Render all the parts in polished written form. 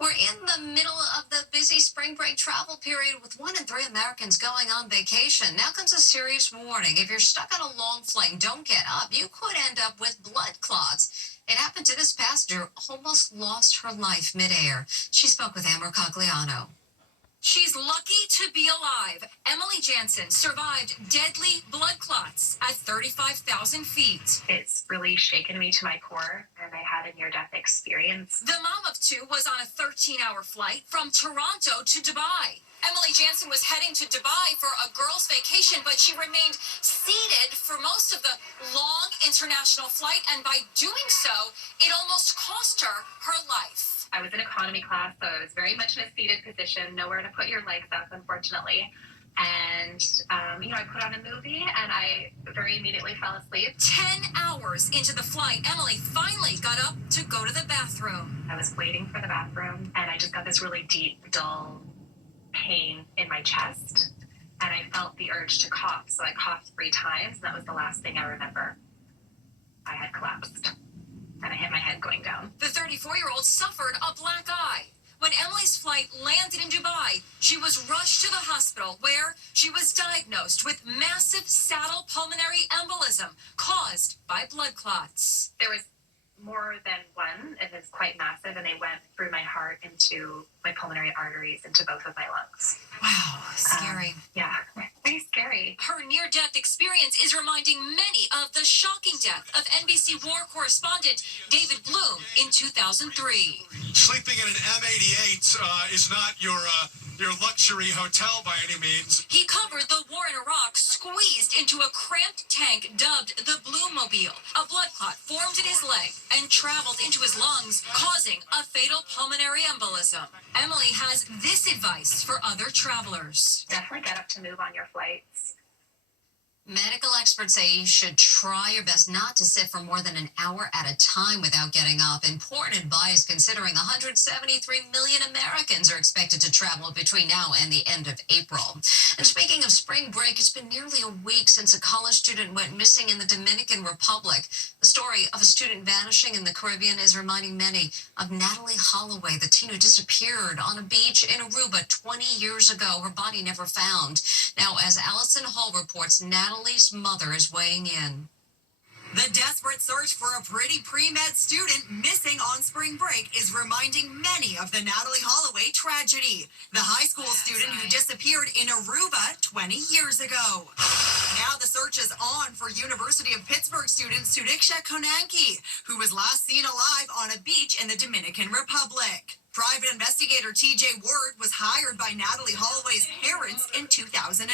We're in the middle of the busy spring break travel period with 1 in 3 Americans going on vacation. Now comes a serious warning. If you're stuck on a long flight and don't get up, you could end up with blood clots. It happened to this passenger, almost lost her life midair. She spoke with Amber Cogliano. She's lucky to be alive. Emily Jansen survived deadly blood clots at 35,000 feet. It's really shaken me to my core, and I had a near-death experience. The mom of two was on a 13-hour flight from Toronto to Dubai. Emily Jansen was heading to Dubai for a girls' vacation, but she remained seated for most of the long international flight, and by doing so, it almost cost her her life. I was in economy class, so I was very much in a seated position, nowhere to put your legs up, unfortunately. And, I put on a movie, and I very immediately fell asleep. 10 hours into the flight, Emily finally got up to go to the bathroom. I was waiting for the bathroom, and I just got this really deep, dull pain in my chest, and I felt the urge to cough, so I coughed 3 times, and that was the last thing I remember. I had collapsed, and I hit my head going down. The 34-year-old suffered a black eye. When Emily's flight landed in Dubai, she was rushed to the hospital where she was diagnosed with massive saddle pulmonary embolism caused by blood clots. There was more than one. It was quite massive, and they went through my heart into my pulmonary arteries into both of my lungs. Wow, scary. Yeah, pretty scary. Her near-death experience is reminding many of the shocking death of NBC war correspondent David Bloom in 2003. Sleeping in an M88 is not your luxury hotel by any means. He covered the war in Iraq, squeezed into a cramped tank dubbed the Bloommobile. A blood clot formed in his leg and traveled into his lungs, causing a fatal pulmonary embolism. Emily has this advice for other travelers. Definitely get up to move on your flights. Medical experts say you should try your best not to sit for more than an hour at a time without getting up. Important advice considering 173 million Americans are expected to travel between now and the end of April. And speaking of spring break, it's been nearly a week since a college student went missing in the Dominican Republic. The story of a student vanishing in the Caribbean is reminding many of Natalie Holloway, the teen who disappeared on a beach in Aruba 20 years ago. Her body never found. Now, as Allison Hall reports, Natalie's mother is weighing in. The desperate search for a pretty pre-med student missing on spring break is reminding many of the Natalie Holloway tragedy, the high school student who disappeared in Aruba 20 years ago. Now the search is on for University of Pittsburgh student Sudiksha Konanki, who was last seen alive on a beach in the Dominican Republic. Private investigator TJ Ward was hired by Natalie Holloway's parents in 2005.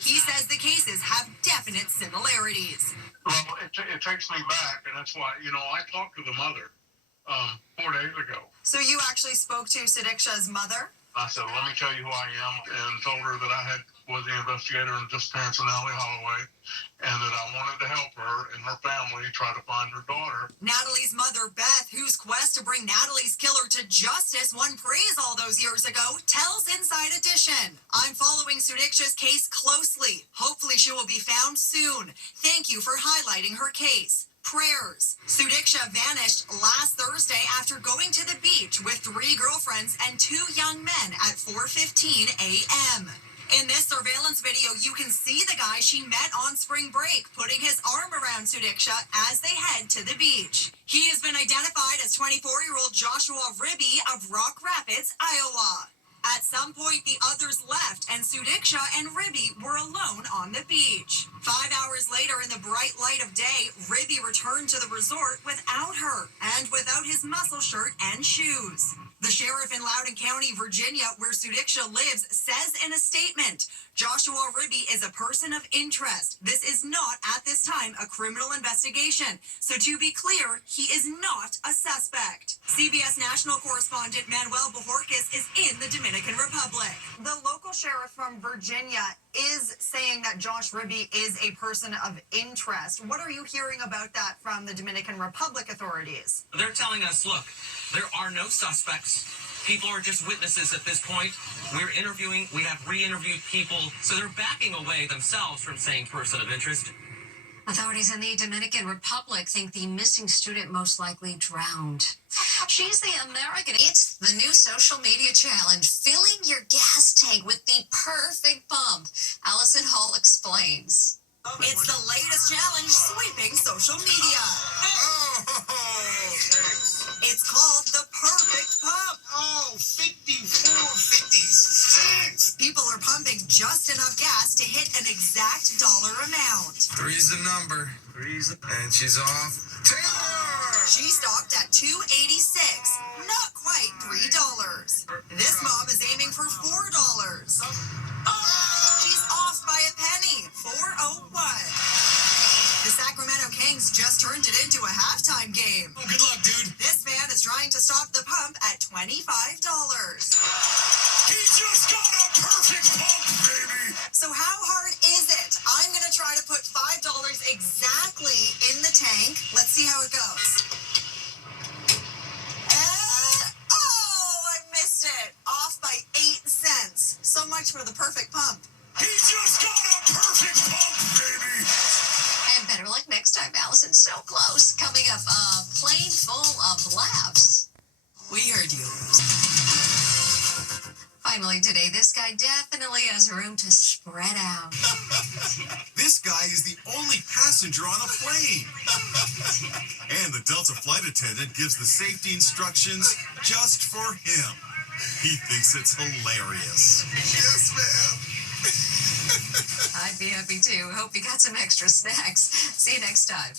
He says the cases have definite similarities. Well, it takes me back, and that's why, I talked to the mother 4 days ago. So you actually spoke to Sudiksha's mother? I said, let me tell you who I am, and told her that I was the investigator and disappearance of Natalie Holloway, and that I wanted to help her and her family try to find her daughter. Natalie's mother, Beth, whose quest to bring Natalie's killer to justice won praise all those years ago, tells Inside Edition, I'm following Sudiksha's case closely. Hopefully she will be found soon. Thank you for highlighting her case. Prayers. Sudiksha vanished last Thursday after going to the beach with 3 girlfriends and 2 young men at 4:15 a.m. In this surveillance video, you can see the guy she met on spring break putting his arm around Sudiksha as they head to the beach. He has been identified as 24-year-old Joshua Ribby of Rock Rapids, Iowa. At some point, the others left, and Sudiksha and Ribby were alone on the beach. 5 hours later, in the bright light of day, Ribby returned to the resort without her and without his muscle shirt and shoes. The sheriff in Loudoun County, Virginia, where Sudiksha lives, says in a statement, Joshua Ribby is a person of interest. This is not, at this time, a criminal investigation. So to be clear, he is not a suspect. CBS national correspondent Manuel Bojorquez is in the Dominican Republic. The local sheriff from Virginia is saying that Josh Ribby is a person of interest. What are you hearing about that from the Dominican Republic authorities? They're telling us, look, there are no suspects. People are just witnesses at this point. We're interviewing, we have re-interviewed people, so they're backing away themselves from saying person of interest. Authorities in the Dominican Republic think the missing student most likely drowned. She's the American. It's the new social media challenge, filling your gas tank with the perfect pump. Allison Hall explains. It's the latest challenge sweeping social media. It's called the Perfect Pump. Oh, 54.56. People are pumping just enough gas to hit an exact dollar amount. Three's the number. And she's off. Taylor! She stopped at $2.86, not quite $3. This mom is aiming for $4. She's off by a penny, $4.01. The Sacramento Kings just turned it into a halftime game. Oh, good luck, dude. This man is trying to stop the pump at $25. He just got a perfect pump, baby. So how hard is it? I'm going to try to put $5 exactly in the tank. Let's see how it goes. I missed it. Off by 8 cents. So much for the perfect pump. He just got a perfect pump, baby. And better luck next time, Allison. So close. Coming up, a plane full of laughs. We heard you. Finally today, this guy definitely has room to spread out. This guy is the only passenger on a plane. And the Delta flight attendant gives the safety instructions just for him. He thinks it's hilarious. Yes, ma'am. I'd be happy too. Hope you got some extra snacks. See you next time.